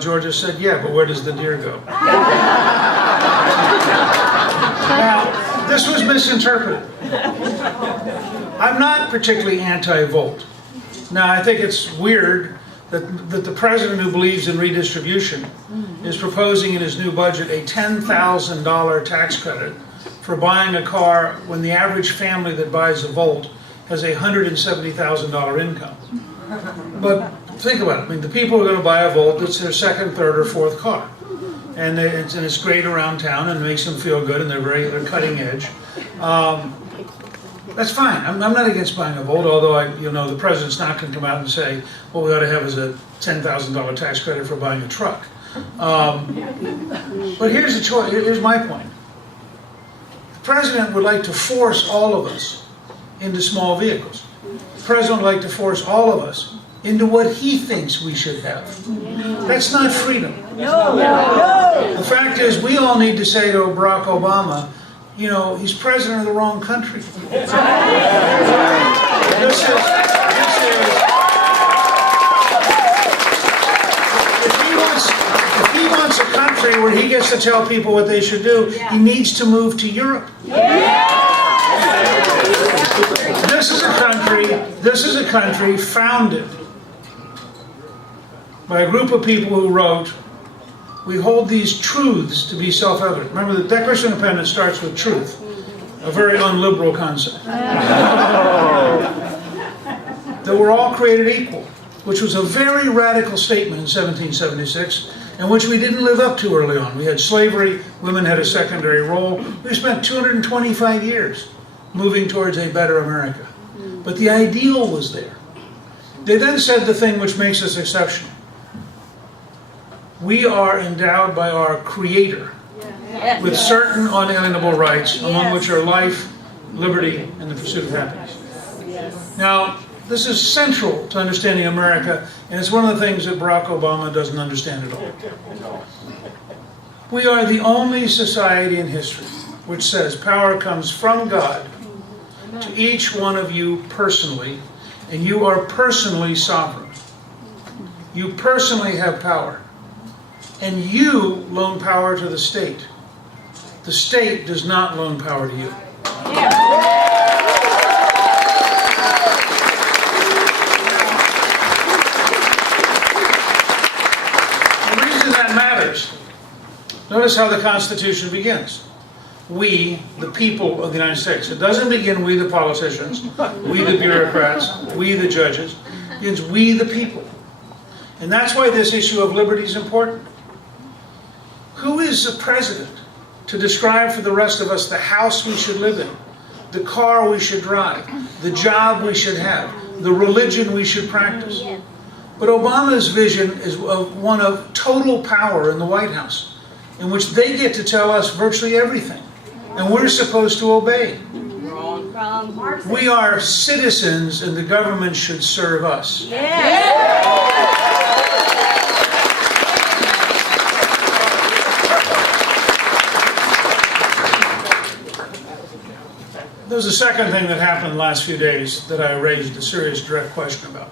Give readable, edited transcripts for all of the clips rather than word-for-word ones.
Georgia said, yeah, but where does the deer go? Now, this was misinterpreted. I'm not particularly anti-Volt. Now, I think it's weird that the president who believes in redistribution is proposing in his new budget a $10,000 tax credit for buying a car when the average family that buys a Volt has a $170,000 income. But think about it. I mean, the people who are going to buy a Volt, it's their second, third, or fourth car. And it's great around town and makes them feel good, and they're cutting edge. That's fine. I'm not against buying a Volt, although the president's not going to come out and say, what we ought to have is a $10,000 tax credit for buying a truck. But here's my point. The president would like to force all of us into small vehicles. The president would like to force all of us into what he thinks we should have. That's not freedom. No. The fact is, we all need to say to Barack Obama, he's president of the wrong country. If he wants a country where he gets to tell people what they should do, he needs to move to Europe. This is a country founded by a group of people who wrote, we hold these truths to be self-evident. Remember, the Declaration of Independence starts with truth, a very unliberal concept. That we're all created equal, which was a very radical statement in 1776, and which we didn't live up to early on. We had slavery, women had a secondary role. We spent 225 years moving towards a better America. But the ideal was there. They then said the thing which makes us exceptional. We are endowed by our Creator with certain unalienable rights, among which are life, liberty, and the pursuit of happiness. Now, this is central to understanding America, and it's one of the things that Barack Obama doesn't understand at all. We are the only society in history which says power comes from God to each one of you personally, and you are personally sovereign. You personally have power. And you loan power to the state. The state does not loan power to you. The reason that matters, notice how the Constitution begins. We, the people of the United States. It doesn't begin we, the politicians, we, the bureaucrats, we, the judges. It begins we, the people. And that's why this issue of liberty is important. Who is the president to describe for the rest of us the house we should live in, the car we should drive, the job we should have, the religion we should practice? But Obama's vision is one of total power in the White House, in which they get to tell us virtually everything, and we're supposed to obey. We are citizens, and the government should serve us. There's a second thing that happened in the last few days that I raised a serious direct question about.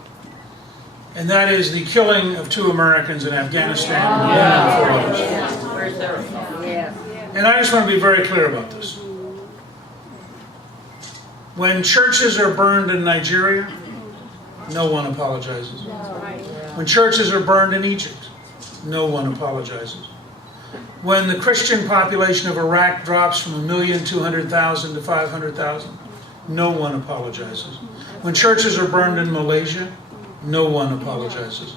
And that is the killing of 2 Americans in Afghanistan and 4 others. And I just want to be very clear about this. When churches are burned in Nigeria, no one apologizes. When churches are burned in Egypt, no one apologizes. When the Christian population of Iraq drops from 1,200,000 to 500,000, no one apologizes. When churches are burned in Malaysia, no one apologizes.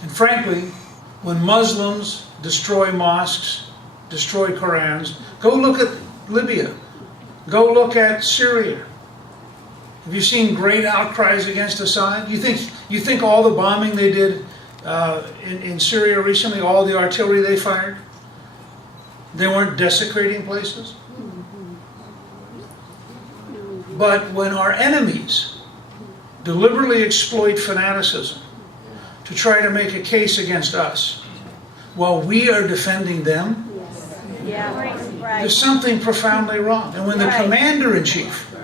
And frankly, when Muslims destroy mosques, destroy Qurans, go look at Libya, go look at Syria. Have you seen great outcries against Assad? You think all the bombing they did in Syria recently, all the artillery they fired, they weren't desecrating places? But when our enemies deliberately exploit fanaticism to try to make a case against us while we are defending them, there's something profoundly wrong. And when the commander-in-chief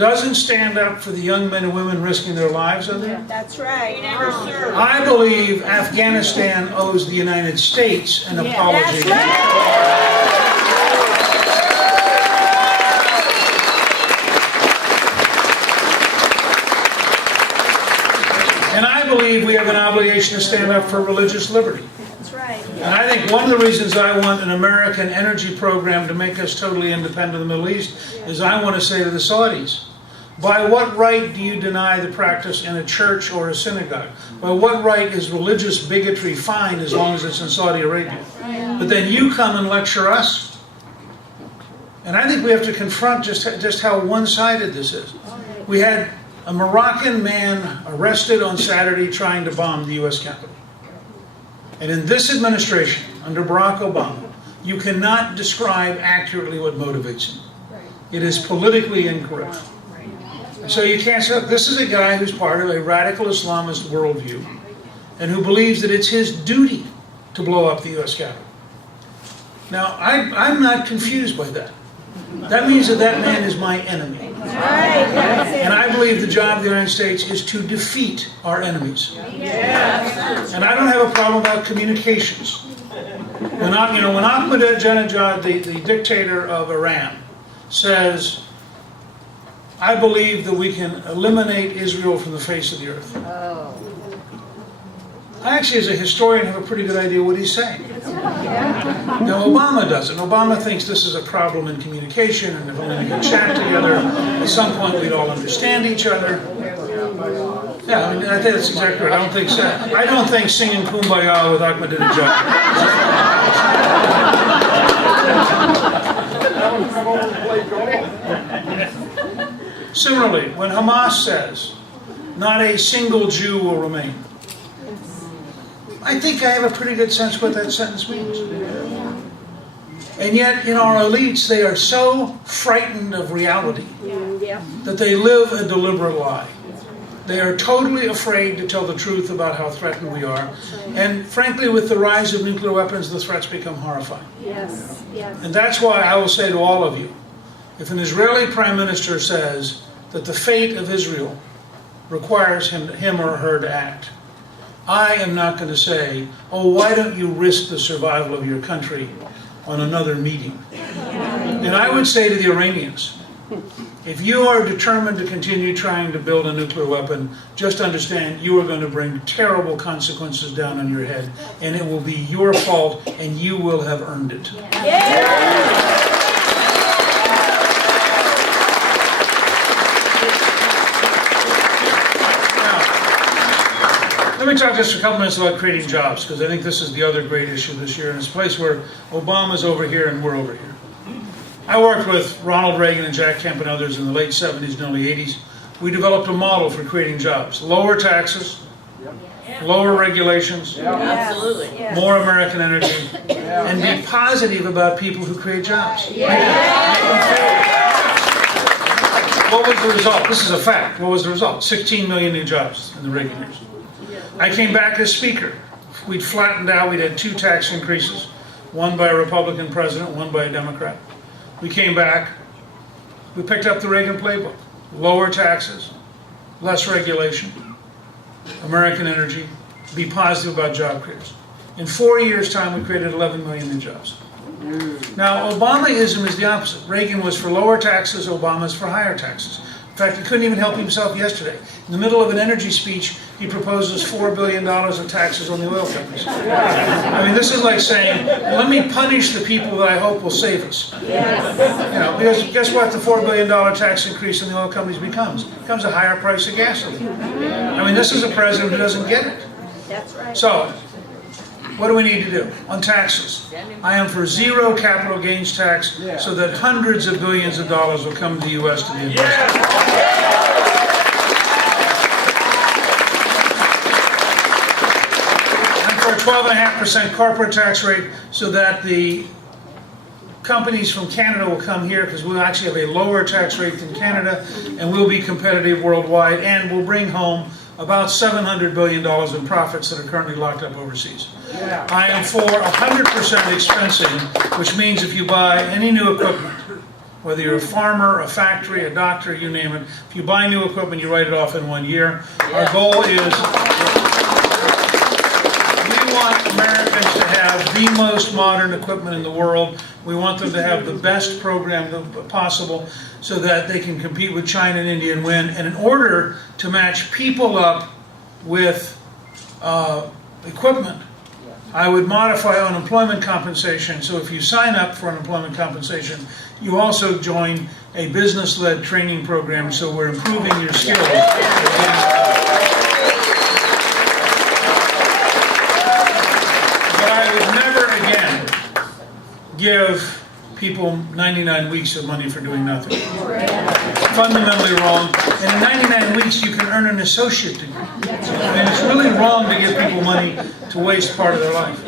doesn't stand up for the young men and women risking their lives on there, That's right. I believe Afghanistan owes the United States an apology. That's right. And I believe we have an obligation to stand up for religious liberty. That's right. And I think one of the reasons I want an American energy program to make us totally independent of the Middle East is I want to say to the Saudis, by what right do you deny the practice in a church or a synagogue? By what right is religious bigotry fine as long as it's in Saudi Arabia? But then you come and lecture us? And I think we have to confront just how one-sided this is. We had a Moroccan man arrested on Saturday trying to bomb the U.S. Capitol. And in this administration, under Barack Obama, you cannot describe accurately what motivates him. It is politically incorrect. So you can't say, this is a guy who's part of a radical Islamist worldview and who believes that it's his duty to blow up the U.S. Capitol. Now, I'm not confused by that. That means that that man is my enemy. And I believe the job of the United States is to defeat our enemies. And I don't have a problem about communications. When Ahmadinejad, the dictator of Iran, says, I believe that we can eliminate Israel from the face of the earth. I actually, as a historian, have a pretty good idea what he's saying. Now, Obama doesn't. Obama thinks this is a problem in communication, and if only we could chat together, at some point we'd all understand each other. Yeah, I mean, I think that's exactly right. I don't think singing Kumbaya with Ahmadinejad. Similarly, when Hamas says, not a single Jew will remain, I think I have a pretty good sense what that sentence means. And yet, in our elites, they are so frightened of reality that they live a deliberate lie. They are totally afraid to tell the truth about how threatened we are. And frankly, with the rise of nuclear weapons, the threats become horrifying. And that's why I will say to all of you, if an Israeli prime minister says that the fate of Israel requires him or her to act, I am not going to say, oh, why don't you risk the survival of your country on another meeting? And I would say to the Iranians, if you are determined to continue trying to build a nuclear weapon, just understand you are going to bring terrible consequences down on your head, and it will be your fault, and you will have earned it. Let me talk just a couple minutes about creating jobs, because I think this is the other great issue this year, and it's a place where Obama's over here and we're over here. I worked with Ronald Reagan and Jack Kemp and others in the late 70s and early 80s. We developed a model for creating jobs. Lower taxes, lower regulations, more American energy, and be positive about people who create jobs. What was the result? This is a fact. What was the result? 16 million new jobs in the Reagan years. I came back as Speaker. We'd flattened out. We'd had 2 tax increases, one by a Republican president, one by a Democrat. We came back. We picked up the Reagan playbook. Lower taxes, less regulation, American energy, be positive about job creators. In 4 years' time, we created 11 million new jobs. Now, Obamaism is the opposite. Reagan was for lower taxes, Obama's for higher taxes. In fact, he couldn't even help himself yesterday. In the middle of an energy speech, he proposes $4 billion of taxes on the oil companies. I mean, this is like saying, let me punish the people that I hope will save us. Because guess what the $4 billion tax increase on the oil companies becomes? It becomes a higher price of gasoline. I mean, this is a president who doesn't get it. That's right. So, what do we need to do on taxes? I am for zero capital gains tax so that hundreds of billions of dollars will come to the U.S. to be invested. I'm for a 12.5% corporate tax rate so that the companies from Canada will come here because we'll actually have a lower tax rate than Canada and we'll be competitive worldwide and we'll bring home about $700 billion in profits that are currently locked up overseas. I am for 100% expensing, which means if you buy any new equipment, Whether you're a farmer, a factory, a doctor, you name it. If you buy new equipment, you write it off in 1 year. Our goal is, we want Americans to have the most modern equipment in the world. We want them to have the best program possible so that they can compete with China and India and win. And in order to match people up with equipment, I would modify unemployment compensation. So if you sign up for unemployment compensation, you also join a business-led training program, so we're improving your skills. But I would never again give people 99 weeks of money for doing nothing. Fundamentally wrong. And in 99 weeks, you can earn an associate degree. I mean, it's really wrong to give people money to waste part of their life.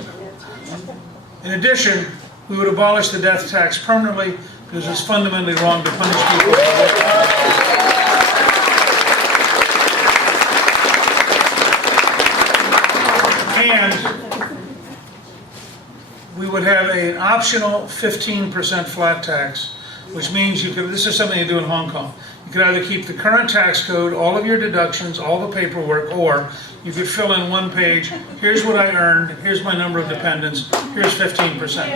In addition, we would abolish the death tax permanently because it's fundamentally wrong to punish people for working. And we would have an optional 15% flat tax, which means you could, this is something you do in Hong Kong. You could either keep the current tax code, all of your deductions, all the paperwork, or you could fill in one page, here's what I earned, here's my number of dependents, here's 15%.